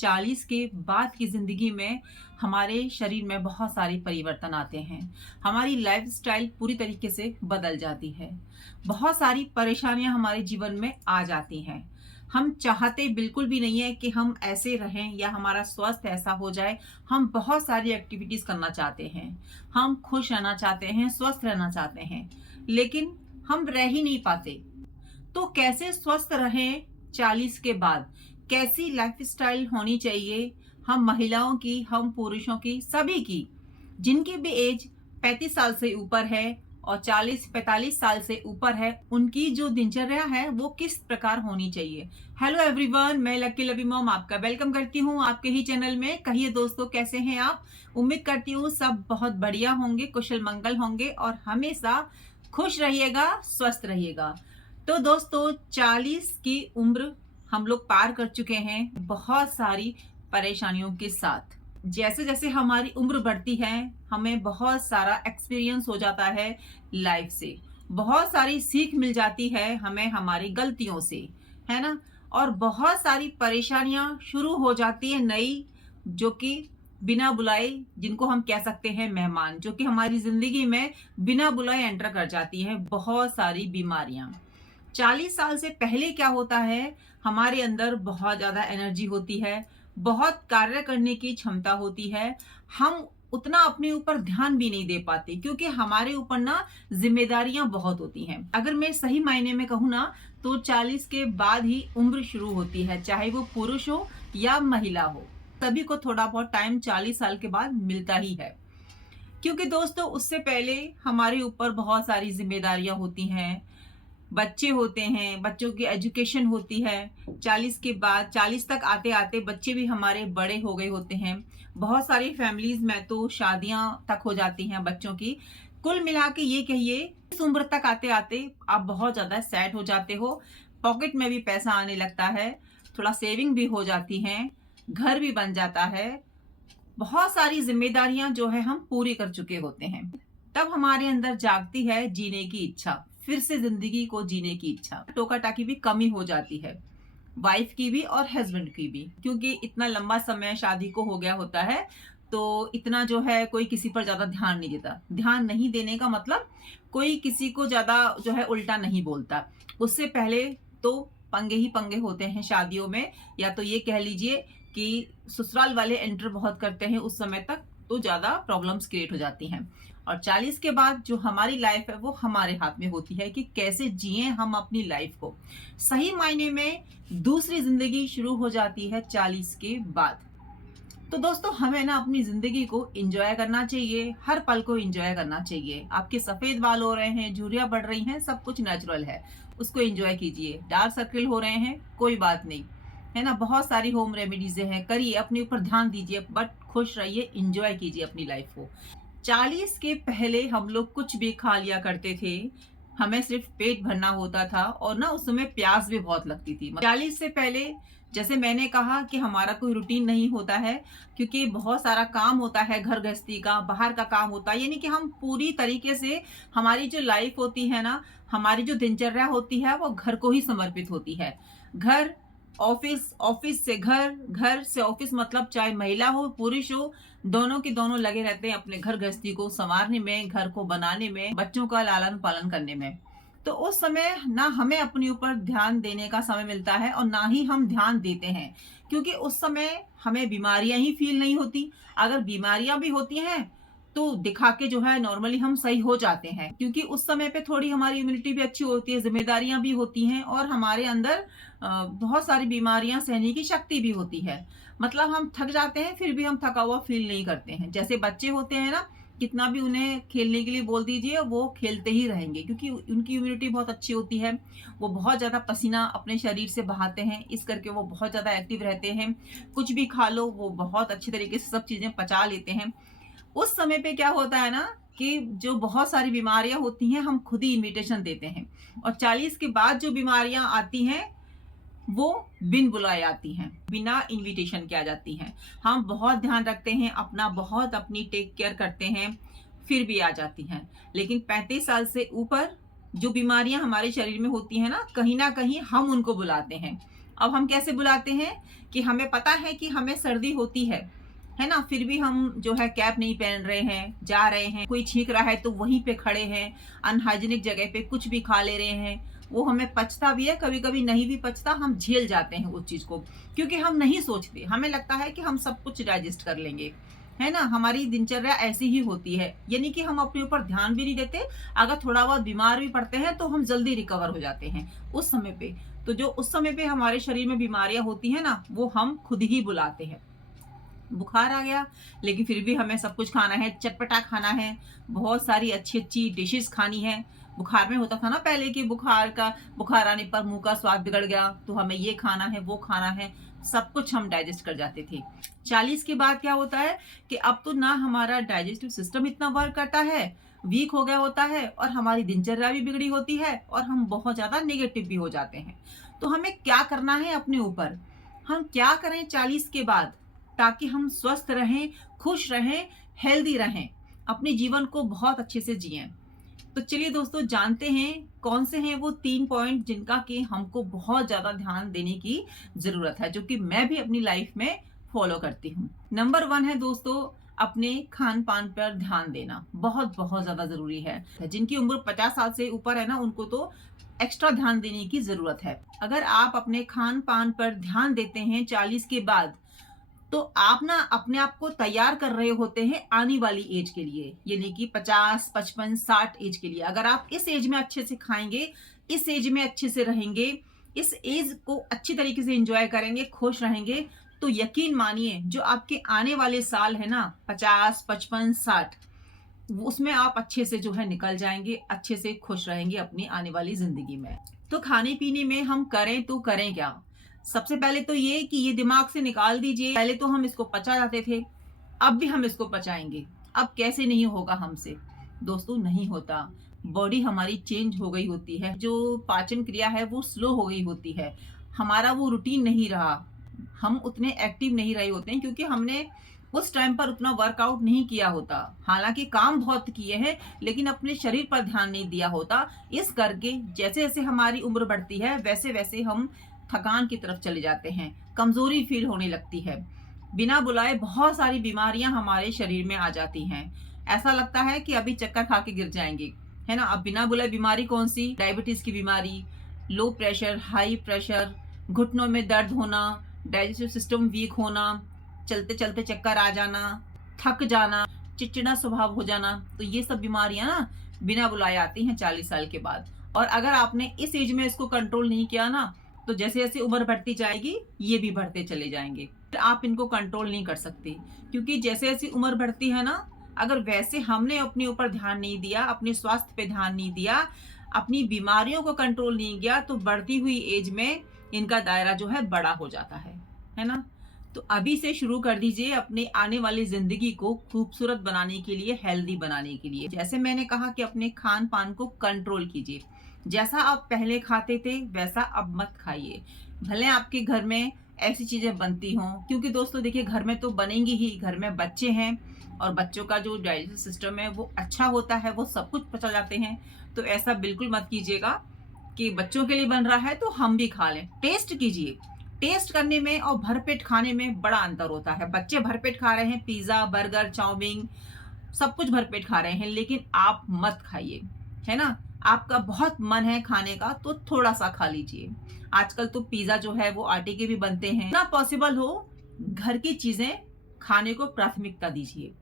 40 के बाद की ज़िंदगी में हमारे शरीर में बहुत सारे परिवर्तन आते हैं। हमारी लाइफ़स्टाइल पूरी तरीके से बदल जाती है। बहुत सारी परेशानियाँ हमारे जीवन में आ जाती हैं। हम चाहते बिल्कुल भी नहीं है कि हम ऐसे रहें या हमारा स्वास्थ्य ऐसा हो जाए। हम बहुत सारी एक्टिविटीज़ करना चाहते हैं। हम खुश रहना चाहते हैं, स्वस्थ रहना चाहते हैं, लेकिन हम रह ही नहीं पाते। तो कैसे स्वस्थ रहें 40 के बाद? कैसी लाइफ़स्टाइल होनी चाहिए? हम महिलाओं की, हम पुरुषों की, सभी की, जिनकी भी एज 35 साल से ऊपर है और 40-45 साल से ऊपर है, उनकी जो दिनचर्या है वो किस प्रकार होनी चाहिए। हेलो एवरीवन, मैं लकी लवी मॉम आपका वेलकम करती हूँ आपके ही चैनल में। कहिए दोस्तों, कैसे हैं आप? उम्मीद करती हूँ सब बहुत बढ़िया होंगे, कुशल मंगल होंगे और हमेशा खुश रहिएगा, स्वस्थ रहिएगा। तो दोस्तों, 40 की उम्र हम लोग पार कर चुके हैं बहुत सारी परेशानियों के साथ। जैसे जैसे हमारी उम्र बढ़ती है, हमें बहुत सारा एक्सपीरियंस हो जाता है लाइफ से। बहुत सारी सीख मिल जाती है हमें हमारी गलतियों से, है ना? और बहुत सारी परेशानियां शुरू हो जाती है नई, जो कि बिना बुलाए, जिनको हम कह सकते हैं मेहमान, जो कि हमारी जिंदगी में बिना बुलाए एंटर कर जाती है। बहुत सारी बीमारियां। 40 साल से पहले क्या होता है, हमारे अंदर बहुत ज़्यादा एनर्जी होती है, बहुत कार्य करने की क्षमता होती है। हम उतना अपने ऊपर ध्यान भी नहीं दे पाते क्योंकि हमारे ऊपर ना जिम्मेदारियां बहुत होती हैं। अगर मैं सही मायने में कहूँ ना, तो 40 के बाद ही उम्र शुरू होती है, चाहे वो पुरुष हो या महिला हो। सभी को थोड़ा बहुत टाइम 40 साल के बाद मिलता ही है, क्योंकि दोस्तों उससे पहले हमारे ऊपर बहुत सारी जिम्मेदारियां होती हैं। बच्चे होते हैं, बच्चों की एजुकेशन होती है। 40 के बाद, 40 तक आते आते बच्चे भी हमारे बड़े हो गए होते हैं। बहुत सारी फैमिलीज में तो शादियां तक हो जाती हैं बच्चों की। कुल मिला के ये कहिए, इस उम्र तक आते आते आप बहुत ज्यादा सैड हो जाते हो। पॉकेट में भी पैसा आने लगता है, थोड़ा सेविंग भी हो जाती है, घर भी बन जाता है। बहुत सारी जिम्मेदारियां जो है हम पूरी कर चुके होते हैं। तब हमारे अंदर जागती है जीने की इच्छा, फिर से जिंदगी को जीने की इच्छा। टोका टाकी भी कमी हो जाती है, वाइफ की भी और हस्बैंड की भी, क्योंकि इतना लंबा समय शादी को हो गया होता है। तो इतना जो है कोई किसी पर ज्यादा ध्यान नहीं देता। ध्यान नहीं देने का मतलब कोई किसी को ज्यादा जो है उल्टा नहीं बोलता। उससे पहले तो पंगे ही पंगे होते हैं शादियों में, या तो ये कह लीजिए कि ससुराल वाले एंटर बहुत करते हैं उस समय तक, तो ज्यादा प्रॉब्लम्स क्रिएट हो जाती हैं। और 40 के बाद जो हमारी लाइफ है वो हमारे हाथ में होती है कि कैसे जिए हम अपनी लाइफ को। सही मायने में दूसरी जिंदगी शुरू हो जाती है 40 के बाद। तो दोस्तों, हमें ना अपनी जिंदगी को एंजॉय करना चाहिए, हर पल को एंजॉय करना चाहिए। आपके सफेद बाल हो रहे हैं, झुर्रियां बढ़ रही हैं, सब कुछ नेचुरल है, उसको एंजॉय कीजिए। डार्क सर्कल हो रहे हैं, कोई बात नहीं, है ना? बहुत सारी होम रेमेडीज हैं, करिए, अपने ऊपर ध्यान दीजिए, बट खुश रहिए, एंजॉय कीजिए अपनी लाइफ को। 40 के पहले हम लोग कुछ भी खा लिया करते थे, हमें सिर्फ पेट भरना होता था और ना उस समय प्यास भी बहुत लगती थी। 40 से पहले, जैसे मैंने कहा कि हमारा कोई रूटीन नहीं होता है, क्योंकि बहुत सारा काम होता है, घर गृहस्थी का, बाहर का काम होता है, यानी कि हम पूरी तरीके से, हमारी जो लाइफ होती है ना, हमारी जो दिनचर्या होती है वो घर को ही समर्पित होती है। घर, ऑफिस, ऑफिस से घर, घर से ऑफिस, मतलब चाहे महिला हो पुरुष हो, दोनों के दोनों लगे रहते हैं अपने घर गृहस्थी को संवारने में, घर को बनाने में, बच्चों का लालन पालन करने में। तो उस समय ना हमें अपने ऊपर ध्यान देने का समय मिलता है और ना ही हम ध्यान देते हैं, क्योंकि उस समय हमें बीमारियां ही फील नहीं होती। अगर बीमारियां भी होती हैं तो दिखा के जो है नॉर्मली हम सही हो जाते हैं, क्योंकि उस समय पे थोड़ी हमारी इम्यूनिटी भी अच्छी होती है, जिम्मेदारियां भी होती हैं और हमारे अंदर बहुत सारी बीमारियां सहने की शक्ति भी होती है। मतलब हम थक जाते हैं फिर भी हम थका हुआ फील नहीं करते हैं। जैसे बच्चे होते हैं ना, कितना भी उन्हें खेलने के लिए बोल दीजिए, वो खेलते ही रहेंगे, क्योंकि उनकी इम्यूनिटी बहुत अच्छी होती है। वो बहुत ज़्यादा पसीना अपने शरीर से बहाते हैं, इस करके वो बहुत ज़्यादा एक्टिव रहते हैं। कुछ भी खा लो, वो बहुत अच्छी तरीके से सब चीज़ें पचा लेते हैं। उस समय पे क्या होता है ना, कि जो बहुत सारी बीमारियां होती हैं हम खुद ही इन्विटेशन देते हैं, और 40 के बाद जो बीमारियां आती हैं वो बिन बुलाए आती हैं, बिना इनविटेशन के आ जाती हैं। हम बहुत ध्यान रखते हैं अपना, बहुत अपनी टेक केयर करते हैं, फिर भी आ जाती हैं। लेकिन 35 साल से ऊपर जो बीमारियां हमारे शरीर में होती हैं ना कहीं हम उनको बुलाते हैं। अब हम कैसे बुलाते हैं कि हमें पता है कि हमें सर्दी होती है ना, फिर भी हम जो है कैप नहीं पहन रहे हैं, जा रहे हैं, कोई छींक रहा है तो वहीं पे खड़े हैं, अनहाइजीनिक जगह पे कुछ भी खा ले रहे हैं। वो हमें पचता भी है, कभी कभी नहीं भी पचता, हम झेल जाते हैं उस चीज को, क्योंकि हम नहीं सोचते, हमें लगता है कि हम सब कुछ डाइजेस्ट कर लेंगे, है ना। हमारी दिनचर्या ऐसी ही होती है, यानी कि हम अपने ऊपर ध्यान भी नहीं देते। अगर थोड़ा बहुत बीमार भी पड़ते हैं तो हम जल्दी रिकवर हो जाते हैं उस समय पे। तो जो उस समय पे हमारे शरीर में बीमारियां होती है ना, वो हम खुद ही बुलाते हैं। बुखार आ गया, लेकिन फिर भी हमें सब कुछ खाना है, चटपटा खाना है, बहुत सारी अच्छी अच्छी डिशेस खानी है। बुखार में होता था ना पहले कि बुखार आने पर मुंह का स्वाद बिगड़ गया, तो हमें ये खाना है, वो खाना है, सब कुछ हम डाइजेस्ट कर जाते थे। 40 के बाद क्या होता है कि अब तो ना हमारा डाइजेस्टिव सिस्टम इतना वर्क करता है, वीक हो गया होता है, और हमारी दिनचर्या भी बिगड़ी होती है, और हम बहुत ज्यादा नेगेटिव भी हो जाते हैं। तो हमें क्या करना है अपने ऊपर, हम क्या करें 40 के बाद, ताकि हम स्वस्थ रहें, खुश रहें, हेल्दी रहें, अपने जीवन को बहुत अच्छे से जिएं। तो चलिए दोस्तों, जानते हैं कौन से हैं वो 3 पॉइंट जिनका कि हमको बहुत ज्यादा ध्यान देने की जरूरत है, जो कि मैं भी अपनी लाइफ में फॉलो करती हूँ। नंबर 1 है दोस्तों, अपने खान पान पर ध्यान देना बहुत बहुत ज्यादा जरूरी है। जिनकी उम्र 50 साल से ऊपर है ना, उनको तो एक्स्ट्रा ध्यान देने की जरूरत है। अगर आप अपने खान पान पर ध्यान देते हैं 40 के बाद, तो आप ना अपने आप को तैयार कर रहे होते हैं आने वाली एज के लिए, यानी कि 50, 55, 60 एज के लिए। अगर आप इस एज में अच्छे से खाएंगे, इस एज में अच्छे से रहेंगे, इस एज को अच्छी तरीके से एंजॉय करेंगे, खुश रहेंगे, तो यकीन मानिए जो आपके आने वाले साल है ना, 50, 55, 60, उसमें आप अच्छे से जो है निकल जाएंगे, अच्छे से खुश रहेंगे अपनी आने वाली जिंदगी में। तो खाने पीने में हम करें तो करें क्या? सबसे पहले तो ये कि ये दिमाग से निकाल दीजिए, पहले तो हम इसको पचा जाते थे, अब भी हम इसको पचाएंगे। अब कैसे नहीं होगा हमसे? दोस्तों, नहीं होता। बॉडी हमारी चेंज हो गई होती है, जो पाचन क्रिया है वो स्लो हो गई होती है, हमारा वो रूटीन नहीं रहा, हम उतने एक्टिव नहीं रहे होते हैं, क्योंकि हमने उस टाइम पर उतना वर्कआउट नहीं किया होता। हालांकि काम बहुत किए हैं, लेकिन अपने शरीर पर ध्यान नहीं दिया होता। इस करके जैसे जैसे हमारी उम्र बढ़ती है, वैसे वैसे हम थकान की तरफ चले जाते हैं, कमजोरी फील होने लगती है, बिना बुलाए बहुत सारी बीमारियां हमारे शरीर में आ जाती हैं। ऐसा लगता है कि अभी चक्कर खा के गिर जाएंगे, है ना। अब बिना बुलाए बीमारी कौन सी? डायबिटीज की बीमारी, लो प्रेशर, हाई प्रेशर, घुटनों में दर्द होना, डाइजेस्टिव सिस्टम वीक होना, चलते चलते चक्कर आ जाना, थक जाना, चिड़चिड़ा स्वभाव हो जाना। तो ये सब बीमारियां ना बिना बुलाए आती हैं 40 साल के बाद। और अगर आपने इस एज में इसको कंट्रोल नहीं किया ना, तो जैसे जैसे उम्र बढ़ती जाएगी, ये भी बढ़ते चले जाएंगे। आप इनको कंट्रोल नहीं कर सकते, क्योंकि जैसे जैसे उम्र बढ़ती है ना, अगर वैसे हमने अपने ऊपर ध्यान नहीं दिया, अपने स्वास्थ्य पे ध्यान नहीं दिया, अपनी बीमारियों को कंट्रोल नहीं किया, तो बढ़ती हुई एज में इनका दायरा जो है बड़ा हो जाता है ना। तो अभी से शुरू कर दीजिए अपने आने वाली जिंदगी को खूबसूरत बनाने के लिए, हेल्दी बनाने के लिए। जैसे मैंने कहा कि अपने खान पान को कंट्रोल कीजिए, जैसा आप पहले खाते थे वैसा अब मत खाइए। भले आपके घर में ऐसी चीजें बनती हों, क्योंकि दोस्तों देखिए, घर में तो बनेंगी ही, घर में बच्चे हैं, और बच्चों का जो डाइजेस्टिव सिस्टम है वो अच्छा होता है, वो सब कुछ पचा जाते हैं। तो ऐसा बिल्कुल मत कीजिएगा कि बच्चों के लिए बन रहा है तो हम भी खा लें। टेस्ट कीजिए, टेस्ट करने में और भरपेट खाने में बड़ा अंतर होता है। बच्चे भरपेट खा रहे हैं, पिज्जा, बर्गर, चाउमीन, सब कुछ भरपेट खा रहे हैं, लेकिन आप मत खाइए, है ना। आपका बहुत मन है खाने का तो थोड़ा सा खा लीजिए। आजकल तो पिज्जा जो है वो आटे के भी बनते हैं। ना पॉसिबल हो, घर की चीजें खाने को प्राथमिकता दीजिए।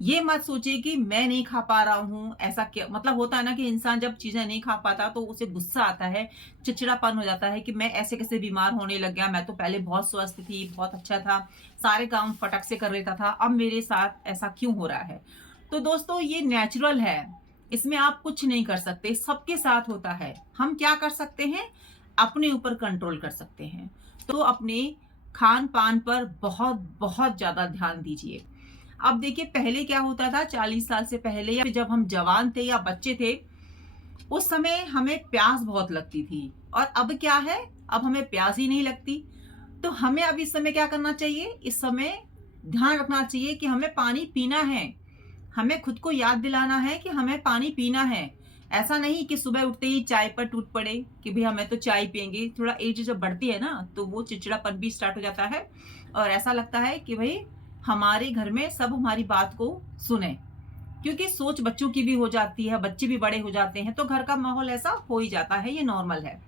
ये मत सोचिए कि मैं नहीं खा पा रहा हूँ, ऐसा क्या मतलब होता है ना कि इंसान जब चीजें नहीं खा पाता तो उसे गुस्सा आता है, चिड़चिड़ापन हो जाता है कि मैं ऐसे कैसे बीमार होने लग गया, मैं तो पहले बहुत स्वस्थ थी, बहुत अच्छा था, सारे काम फटक से कर लेता था, अब मेरे साथ ऐसा क्यों हो रहा है। तो दोस्तों, ये नेचुरल है, इसमें आप कुछ नहीं कर सकते, सबके साथ होता है। हम क्या कर सकते हैं? अपने ऊपर कंट्रोल कर सकते हैं। तो अपने खान पान पर बहुत बहुत ज्यादा ध्यान दीजिए। अब देखिए, पहले क्या होता था 40 साल से पहले, या जब हम जवान थे या बच्चे थे, उस समय हमें प्यास बहुत लगती थी, और अब क्या है, अब हमें प्यास ही नहीं लगती। तो हमें अब इस समय क्या करना चाहिए? इस समय ध्यान रखना चाहिए कि हमें पानी पीना है, हमें खुद को याद दिलाना है कि हमें पानी पीना है। ऐसा नहीं कि सुबह उठते ही चाय पर टूट पड़े कि भई हमें तो चाय पिएँगे। थोड़ा एज जब बढ़ती है ना, तो वो चिड़चिड़ापन भी स्टार्ट हो जाता है और ऐसा लगता है कि भई हमारे घर में सब हमारी बात को सुने। क्योंकि सोच बच्चों की भी हो जाती है, बच्चे भी बड़े हो जाते हैं, तो घर का माहौल ऐसा हो ही जाता है, ये नॉर्मल है।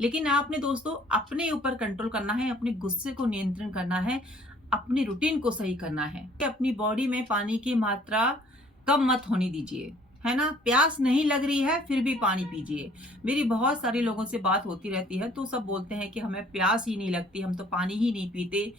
लेकिन आपने दोस्तों अपने ऊपर कंट्रोल करना है, अपने गुस्से को नियंत्रण करना है, अपनी रूटीन को सही करना है। कि अपनी बॉडी में पानी की मात्रा कम मत होने दीजिए, है ना? प्यास नहीं लग रही है फिर भी पानी पीजिए। मेरी बहुत सारे लोगों से बात होती रहती है, तो सब बोलते हैं कि हमें प्यास ही नहीं लगती, हम तो पानी ही नहीं पीते।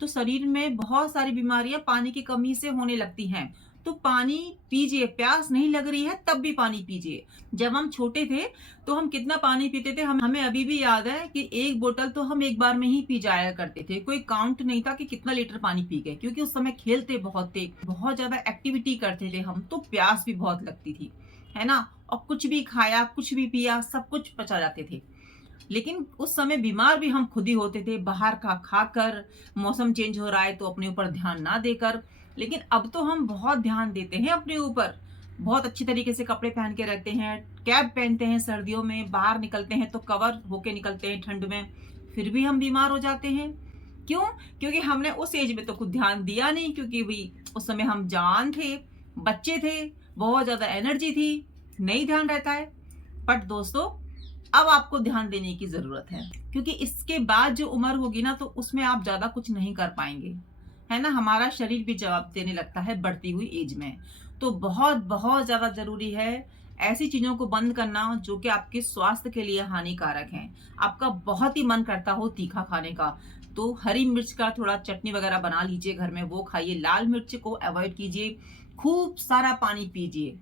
तो शरीर में बहुत सारी बीमारियां पानी की कमी से होने लगती हैं। तो पानी पीजिए, प्यास नहीं लग रही है तब भी पानी पीजिए। जब हम छोटे थे तो हम कितना पानी पीते थे, हमें अभी भी याद है कि एक बोतल तो हम एक बार में ही पी जाया करते थे। कोई काउंट नहीं था कि कितना लीटर पानी पी गए, क्योंकि उस समय खेलते बहुत थे, बहुत ज्यादा एक्टिविटी करते थे हम, तो प्यास भी बहुत लगती थी, है ना? और कुछ भी खाया, कुछ भी पिया, सब कुछ पचा जाते थे। लेकिन उस समय बीमार भी हम खुद ही होते थे, बाहर का खाकर, मौसम चेंज हो रहा है तो अपने ऊपर ध्यान ना देकर। लेकिन अब तो हम बहुत ध्यान देते हैं अपने ऊपर, बहुत अच्छी तरीके से कपड़े पहन के रहते हैं, कैप पहनते हैं सर्दियों में, बाहर निकलते हैं तो कवर होके निकलते हैं ठंड में, फिर भी हम बीमार हो जाते हैं। क्यों? क्योंकि हमने उस एज में तो कुछ ध्यान दिया नहीं, क्योंकि भाई उस समय हम जवान थे, बच्चे थे, बहुत ज्यादा एनर्जी थी, नहीं ध्यान रहता है। बट दोस्तों अब आपको ध्यान देने की जरूरत है, क्योंकि इसके बाद जो उम्र होगी ना, तो उसमें आप ज्यादा कुछ नहीं कर पाएंगे, है ना? हमारा शरीर भी जवाब देने लगता है बढ़ती हुई एज में। तो बहुत बहुत ज्यादा जरूरी है ऐसी चीजों को बंद करना जो कि आपके स्वास्थ्य के लिए हानिकारक हैं। आपका बहुत ही मन करता हो तीखा खाने का, तो हरी मिर्च का थोड़ा चटनी वगैरह बना लीजिए घर में, वो खाइए। लाल मिर्च को अवॉइड कीजिए। खूब सारा पानी पीजिए।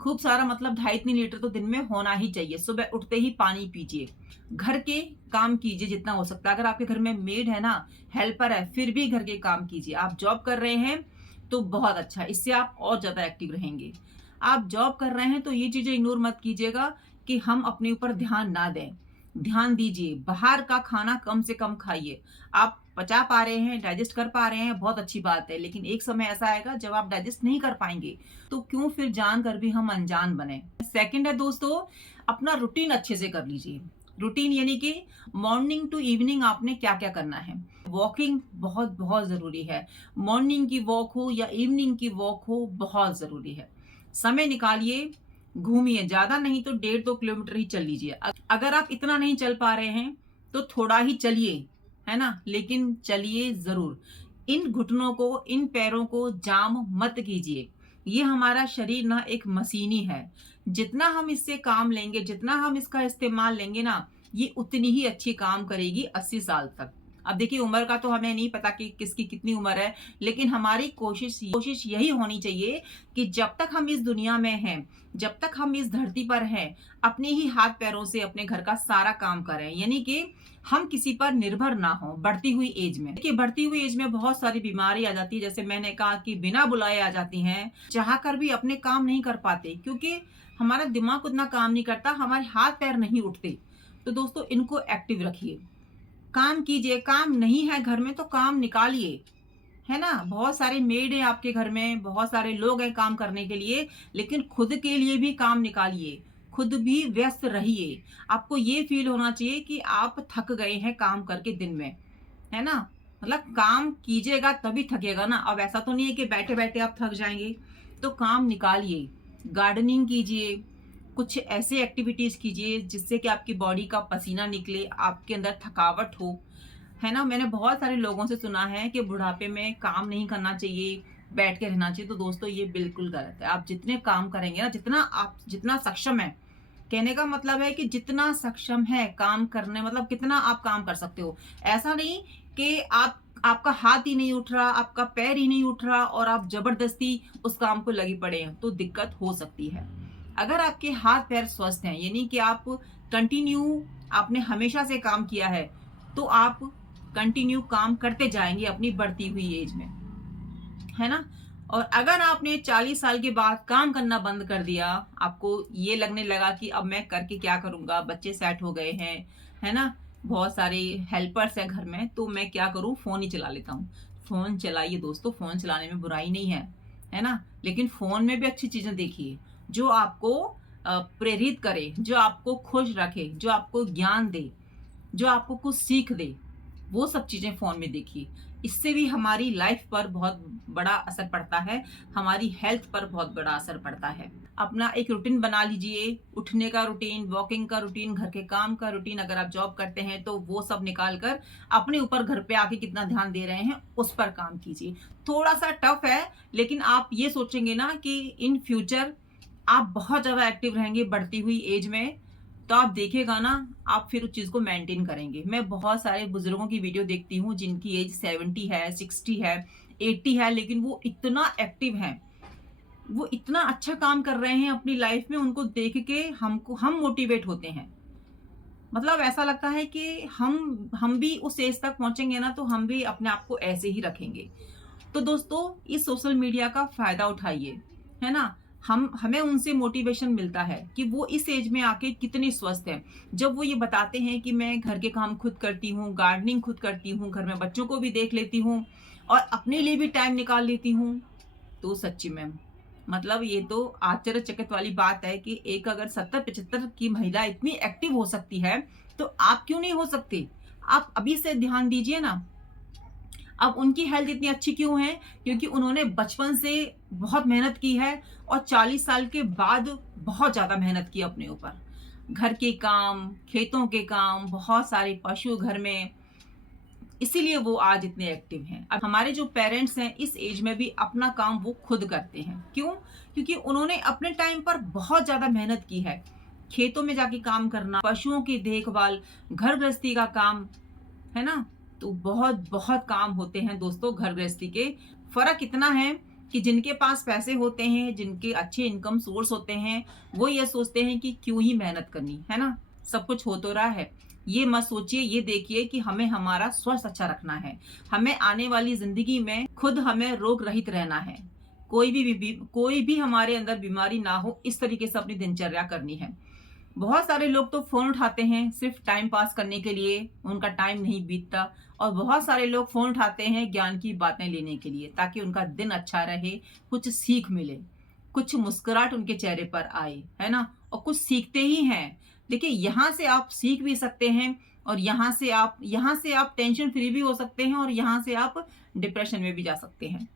खूब सारा मतलब 2.5-3 लीटर तो दिन में होना ही चाहिए। सुबह उठते ही पानी पीजिए। घर के काम कीजिए जितना हो सकता है। अगर आपके घर में मेड है ना, हेल्पर है, फिर भी घर के काम कीजिए। आप जॉब कर रहे हैं तो बहुत अच्छा, इससे आप और ज्यादा एक्टिव रहेंगे। आप जॉब कर रहे हैं तो ये चीजें इग्नोर मत कीजिएगा कि हम अपने ऊपर ध्यान ना दें। ध्यान दीजिए, बाहर का खाना कम से कम खाइए। आप पचा पा रहे हैं, डाइजेस्ट कर पा रहे हैं, बहुत अच्छी बात है, लेकिन एक समय ऐसा आएगा जब आप डाइजेस्ट नहीं कर पाएंगे, तो क्यों फिर जान कर भी हम अनजान बने। सेकंड है दोस्तों, अपना रूटीन अच्छे से कर लीजिए। रूटीन यानी कि मॉर्निंग टू इवनिंग आपने क्या क्या करना है। वॉकिंग बहुत बहुत जरूरी है। मॉर्निंग की वॉक हो या इवनिंग की वॉक हो, बहुत जरूरी है। समय निकालिए, घूमिए। ज्यादा नहीं तो 1.5-2 किलोमीटर ही चल लीजिए। अगर आप इतना नहीं चल पा रहे हैं तो थोड़ा ही चलिए, है ना? लेकिन चलिए जरूर। इन घुटनों को, इन पैरों को जाम मत कीजिए। ये हमारा शरीर ना एक मशीनी है। जितना हम इससे काम लेंगे, जितना हम इसका इस्तेमाल लेंगे ना, ये उतनी ही अच्छी काम करेगी 80 साल तक। अब देखिए, उम्र का तो हमें नहीं पता कि किसकी कितनी उम्र है, लेकिन हमारी कोशिश यही होनी चाहिए कि जब तक हम इस दुनिया में हैं, जब तक हम इस धरती पर हैं, अपने ही हाथ पैरों से अपने घर का सारा काम करें। यानी कि हम किसी पर निर्भर ना हो बढ़ती हुई एज में। देखिए, बढ़ती हुई एज में बहुत सारी बीमारी आ जाती है, जैसे मैंने कहा कि बिना बुलाए आ जाती हैं। चाह कर भी अपने काम नहीं कर पाते, क्योंकि हमारा दिमाग उतना काम नहीं करता, हमारे हाथ पैर नहीं उठते। तो दोस्तों, इनको एक्टिव रखिए, काम कीजिए। काम नहीं है घर में तो काम निकालिए, है ना? बहुत सारे मेड हैं आपके घर में, बहुत सारे लोग हैं काम करने के लिए, लेकिन खुद के लिए भी काम निकालिए। खुद भी व्यस्त रहिए। आपको ये फील होना चाहिए कि आप थक गए हैं काम करके दिन में, है ना? मतलब काम कीजिएगा तभी थकेगा ना। अब ऐसा तो नहीं है कि बैठे बैठे आप थक जाएंगे। तो काम निकालिए, गार्डनिंग कीजिए, कुछ ऐसे एक्टिविटीज कीजिए जिससे कि आपकी बॉडी का पसीना निकले, आपके अंदर थकावट हो, है ना? मैंने बहुत सारे लोगों से सुना है कि बुढ़ापे में काम नहीं करना चाहिए, बैठ के रहना चाहिए। तो दोस्तों, ये बिल्कुल गलत है। आप जितने काम करेंगे ना, जितना सक्षम है, कहने का मतलब है कि जितना सक्षम है काम करने, मतलब कितना आप काम कर सकते हो। ऐसा नहीं कि आपका हाथ ही नहीं उठ रहा, आपका पैर ही नहीं उठ रहा और आप जबरदस्ती उस काम को लगी पड़े हैं, तो दिक्कत हो सकती है। अगर आपके हाथ पैर स्वस्थ हैं, यानी कि आप कंटिन्यू, आपने हमेशा से काम किया है, तो आप कंटिन्यू काम करते जाएंगे अपनी बढ़ती हुई एज में, है ना? और अगर आपने 40 साल के बाद काम करना बंद कर दिया, आपको ये लगने लगा कि अब मैं करके क्या करूंगा, बच्चे सेट हो गए हैं, है ना? बहुत सारे हेल्पर्स हैं घर में, तो मैं क्या करूं, फोन ही चला लेता हूँ। फोन चलाइए दोस्तों, फोन चलाने में बुराई नहीं है, है ना? लेकिन फोन में भी अच्छी चीजें देखिए जो आपको प्रेरित करे, जो आपको खुश रखे, जो आपको ज्ञान दे, जो आपको कुछ सीख दे, वो सब चीज़ें फ़ोन में देखिए। इससे भी हमारी लाइफ पर बहुत बड़ा असर पड़ता है, हमारी हेल्थ पर बहुत बड़ा असर पड़ता है। अपना एक रूटीन बना लीजिए, उठने का रूटीन, वॉकिंग का रूटीन, घर के काम का रूटीन। अगर आप जॉब करते हैं तो वो सब निकाल कर अपने ऊपर घर पे आके कितना ध्यान दे रहे हैं, उस पर काम कीजिए। थोड़ा-सा टफ है, लेकिन आप ये सोचेंगे ना कि इन फ्यूचर आप बहुत ज़्यादा एक्टिव रहेंगे बढ़ती हुई एज में, तो आप देखिएगा ना, आप फिर उस चीज़ को मेंटेन करेंगे। मैं बहुत सारे बुजुर्गों की वीडियो देखती हूँ जिनकी एज 70 है, 60 है, 80 है, लेकिन वो इतना एक्टिव हैं, वो इतना अच्छा काम कर रहे हैं अपनी लाइफ में, उनको देख के हम मोटिवेट होते हैं। मतलब ऐसा लगता है कि हम भी उस एज तक पहुंचेंगे ना, तो हम भी अपने आप को ऐसे ही रखेंगे। तो दोस्तों, इस सोशल मीडिया का फायदा उठाइए, है ना? हमें उनसे मोटिवेशन मिलता है कि वो इस एज में आके कितने स्वस्थ हैं। जब वो ये बताते हैं कि मैं घर के काम खुद करती हूँ, गार्डनिंग खुद करती हूँ, घर में बच्चों को भी देख लेती हूँ और अपने लिए भी टाइम निकाल लेती हूँ, तो सच्ची में मतलब ये तो आश्चर्यचकित वाली बात है कि एक अगर 70-75 की महिला इतनी एक्टिव हो सकती है, तो आप क्यों नहीं हो सकते? आप अभी से ध्यान दीजिए ना। अब उनकी हेल्थ इतनी अच्छी क्यों है? क्योंकि उन्होंने बचपन से बहुत मेहनत की है और 40 साल के बाद बहुत ज़्यादा मेहनत की अपने ऊपर। घर के काम, खेतों के काम, बहुत सारे पशु घर में, इसीलिए वो आज इतने एक्टिव हैं। अब हमारे जो पेरेंट्स हैं इस एज में भी अपना काम वो खुद करते हैं। क्यों? क्योंकि उन्होंने अपने टाइम पर बहुत ज़्यादा मेहनत की है। खेतों में जाके काम करना, पशुओं की देखभाल, घर गृहस्थी का काम, है ना? तो बहुत-बहुत काम होते हैं दोस्तों घर गृहस्थी के। फ़र्क इतना है कि जिनके पास पैसे होते हैं, जिनके अच्छे इनकम सोर्स होते हैं, वो ये सोचते हैं कि क्यों ही मेहनत करनी, है ना? सब कुछ हो तो रहा है। ये मत सोचिए, ये देखिए कि हमें हमारा स्वास्थ्य अच्छा रखना है। हमें आने वाली ज़िंदगी में खुद हमें रोग रहित रहना है। कोई भी हमारे अंदर बीमारी ना हो, इस तरीके से अपनी दिनचर्या करनी है। बहुत सारे लोग तो फ़ोन उठाते हैं सिर्फ़ टाइम पास करने के लिए, उनका टाइम नहीं बीतता, और बहुत सारे लोग फ़ोन उठाते हैं ज्ञान की बातें लेने के लिए, ताकि उनका दिन अच्छा रहे, कुछ सीख मिले, कुछ मुस्कुराहट उनके चेहरे पर आए, है ना? और कुछ सीखते ही हैं। देखिए, यहाँ से आप सीख भी सकते हैं और यहाँ से आप टेंशन फ्री भी हो सकते हैं और यहाँ से आप डिप्रेशन में भी जा सकते हैं।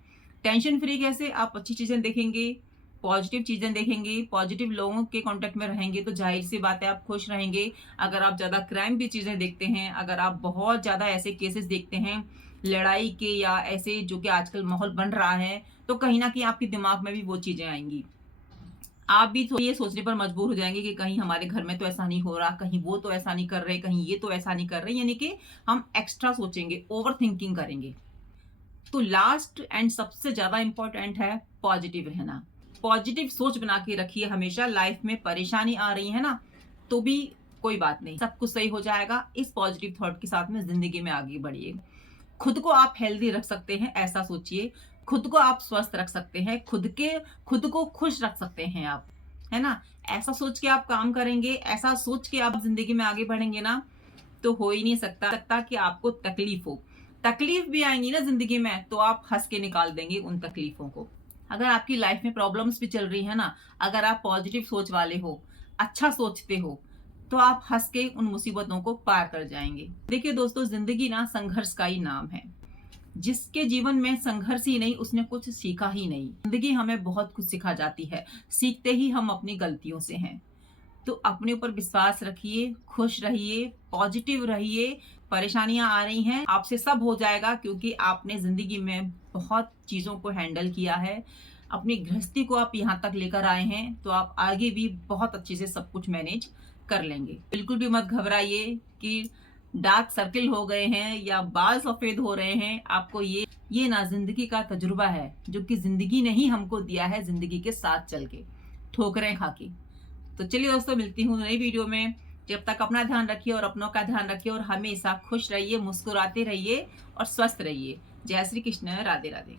टेंशन फ्री कैसे? आप अच्छी चीज़ें देखेंगे, पॉजिटिव चीज़ें देखेंगे, पॉजिटिव लोगों के कॉन्टैक्ट में रहेंगे, तो ज़ाहिर-सी बात है आप खुश रहेंगे। अगर आप ज़्यादा क्राइम की चीज़ें देखते हैं, अगर आप बहुत ज़्यादा ऐसे केसेस देखते हैं, लड़ाई के या ऐसे जो कि आजकल माहौल बन रहा है, तो कहीं न कहीं आपके दिमाग में भी वो चीज़ें आएँगी। आप भी तो ये सोचने पर मजबूर हो जाएँगे कि कहीं हमारे घर में तो ऐसा नहीं हो रहा, कहीं वो तो ऐसा नहीं कर रहे, कहीं ये तो ऐसा नहीं कर रहे, यानी कि हम एक्स्ट्रा सोचेंगे, ओवरथिंकिंग करेंगे। तो लास्ट एंड सबसे ज़्यादा इम्पोर्टेंट है पॉजिटिव रहना। पॉजिटिव सोच बना के रखिए हमेशा। लाइफ में परेशानी आ रही है ना, तो भी कोई बात नहीं, सब कुछ सही हो जाएगा। इस पॉजिटिव थॉट के साथ में ज़िंदगी में आगे बढ़िए। खुद को आप हेल्दी रख सकते हैं, ऐसा सोचिए। खुद को आप स्वस्थ रख सकते हैं, खुद को खुश रख सकते हैं आप, है ना? ऐसा सोच के आप काम करेंगे, ऐसा सोच के आप ज़िंदगी में आगे बढ़ेंगे ना, तो हो ही नहीं सकता कि आपको तकलीफ हो। तकलीफ भी आएँगी ना ज़िंदगी में, तो आप हँस के निकाल देंगे उन तकलीफों को। अगर आपकी लाइफ में प्रॉब्लम्स भी चल रही है ना, अगर आप पॉजिटिव सोच वाले हो, अच्छा सोचते हो, तो आप हँस के उन मुसीबतों को पार कर जाएँगे। देखिए दोस्तों, ज़िंदगी ना संघर्ष का ही नाम है। जिसके जीवन में संघर्ष ही नहीं, उसने कुछ सीखा ही नहीं। ज़िंदगी हमें बहुत कुछ सिखा जाती है, सीखते ही हम अपनी गलतियों से हैं। तो अपने ऊपर विश्वास रखिए, खुश रहिए, पॉजिटिव रहिए। परेशानियाँ आ रही हैं, आपसे सब हो जाएगा, क्योंकि आपने ज़िंदगी में बहुत चीज़ों को हैंडल किया है। अपनी गृहस्थी को आप यहाँ तक लेकर आए हैं, तो आप आगे भी बहुत अच्छे से सब कुछ मैनेज कर लेंगे। बिल्कुल भी मत घबराइए कि डार्क सर्किल हो गए हैं या बाल सफ़ेद हो रहे हैं। आपको ये ना ज़िंदगी का तजुर्बा है, जो कि ज़िंदगी ने ही हमको दिया है, ज़िंदगी के साथ चल के, ठोकरें खा के। तो चलिए दोस्तों, मिलती हूँ नई वीडियो में। जब तक अपना ध्यान रखिए और अपनों का ध्यान रखिए और हमेशा खुश रहिए, मुस्कुराते रहिए और स्वस्थ रहिए। जय श्री कृष्ण, राधे राधे।